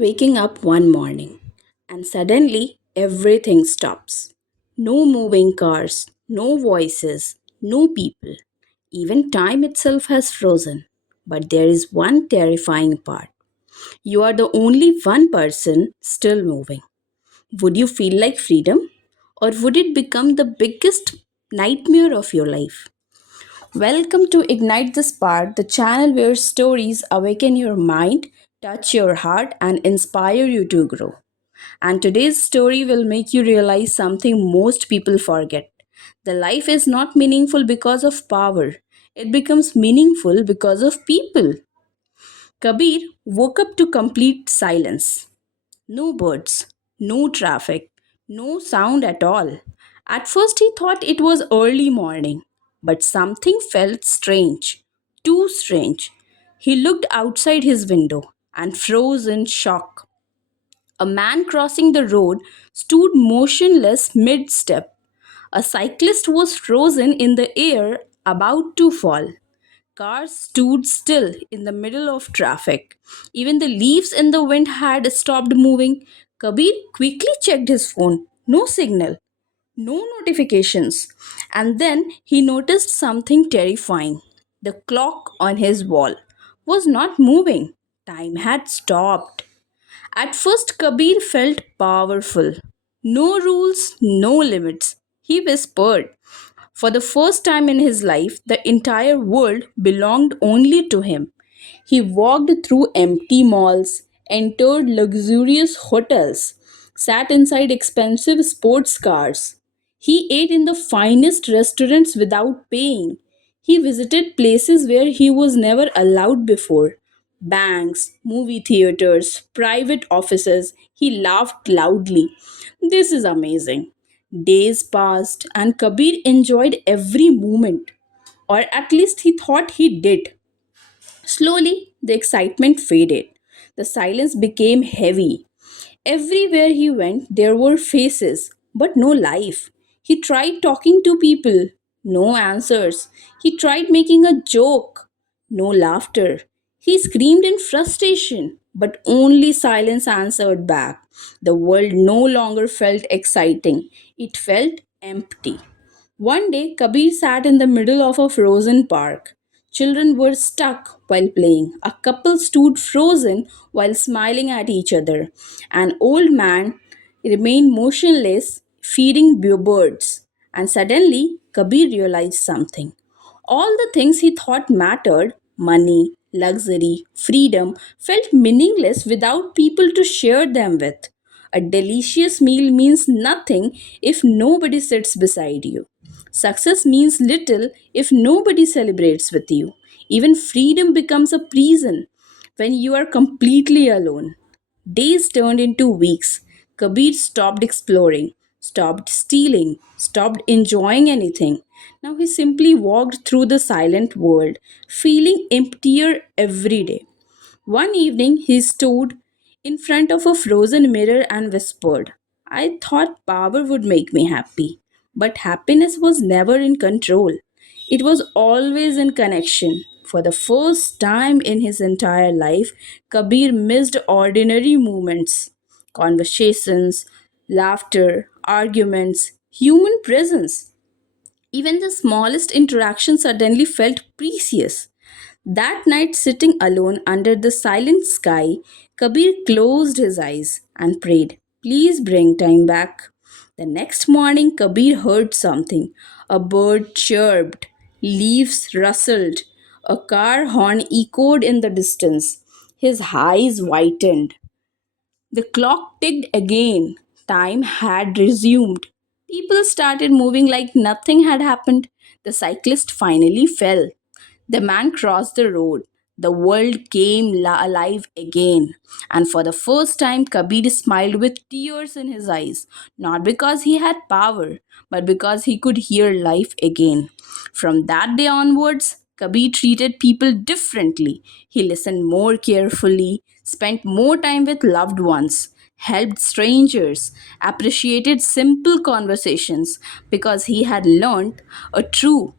Waking up one morning and suddenly everything stops. No moving cars, no voices, no people. Even time itself has frozen. But there is one terrifying part. You are the only one person still moving. Would you feel like freedom? Or would it become the biggest nightmare of your life? Welcome to Ignite the Spark, the channel where stories awaken your mind, touch your heart, and inspire you to grow. And today's story will make you realize something most people forget. The life is not meaningful because of power, it becomes meaningful because of people. Kabir woke up to complete silence. No birds, no traffic, no sound at all. At first, he thought it was early morning, but something felt strange, too strange. He looked outside his window and froze in shock. A man crossing the road stood motionless mid step. A cyclist was frozen in the air, about to fall. Cars stood still in the middle of traffic. Even the leaves in the wind had stopped moving. Kabir quickly checked his phone. No signal, no notifications. And then he noticed something terrifying. The clock on his wall was not moving. Time had stopped. At first, Kabir felt powerful. No rules, no limits. He whispered. For the first time in his life, the entire world belonged only to him. He walked through empty malls, entered luxurious hotels, sat inside expensive sports cars. He ate in the finest restaurants without paying. He visited places where he was never allowed before, banks, movie theaters, private offices. He laughed loudly. This is amazing. Days passed, and Kabir enjoyed every moment, or at least he thought he did. Slowly, the excitement faded. The silence became heavy. Everywhere he went, there were faces, but no life. He tried talking to people, no answers. He tried making a joke, no laughter. He screamed in frustration, but only silence answered back. The world no longer felt exciting, it felt empty. One day, Kabir sat in the middle of a frozen park. Children were stuck while playing. A couple stood frozen while smiling at each other. An old man remained motionless, feeding birds. And suddenly, Kabir realized something. All the things he thought mattered money, luxury, freedom felt meaningless without people to share them with. A delicious meal means nothing if nobody sits beside you. Success means little if nobody celebrates with you. Even freedom becomes a prison when you are completely alone. Days turned into weeks. Kabir stopped exploring, stopped stealing, stopped enjoying anything. Now he simply walked through the silent world, feeling emptier every day. One evening, he stood in front of a frozen mirror and whispered, I thought power would make me happy, but happiness was never in control. It was always in connection. For the first time in his entire life, Kabir missed ordinary moments, conversations, laughter, arguments, human presence. Even the smallest interaction suddenly felt precious. That night, sitting alone under the silent sky, Kabir closed his eyes and prayed, Please bring time back. The next morning, Kabir heard something. A bird chirped, leaves rustled, a car horn echoed in the distance. His eyes whitened. The clock ticked again. Time had resumed. People started moving like nothing had happened. The cyclist finally fell. The man crossed the road. The world came alive again. And for the first time, Kabir smiled with tears in his eyes, not because he had power, but because he could hear life again. From that day onwards, Kabir treated people differently. He listened more carefully, spent more time with loved ones, helped strangers, appreciated simple conversations because he had learned a true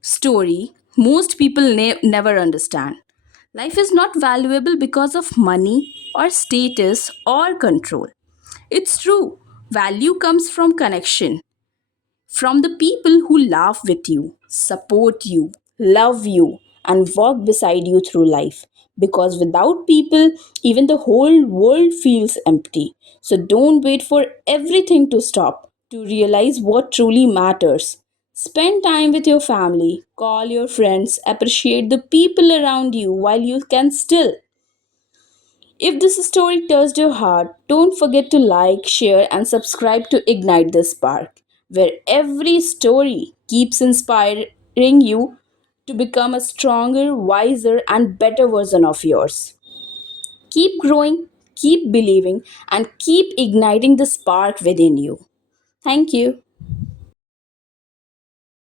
story most people never understand. Life is not valuable because of money or status or control. It's true. Value comes from connection, from the people who laugh with you, support you, love you, and walk beside you through life. Because without people, even the whole world feels empty. So don't wait for everything to stop to realize what truly matters. Spend time with your family, call your friends, appreciate the people around you while you can still. If this story touched your heart, don't forget to like, share, and subscribe to Ignite the Spark, where every story keeps inspiring you to become a stronger, wiser, and better version of yours. Keep growing, keep believing, and keep igniting the spark within you. Thank you.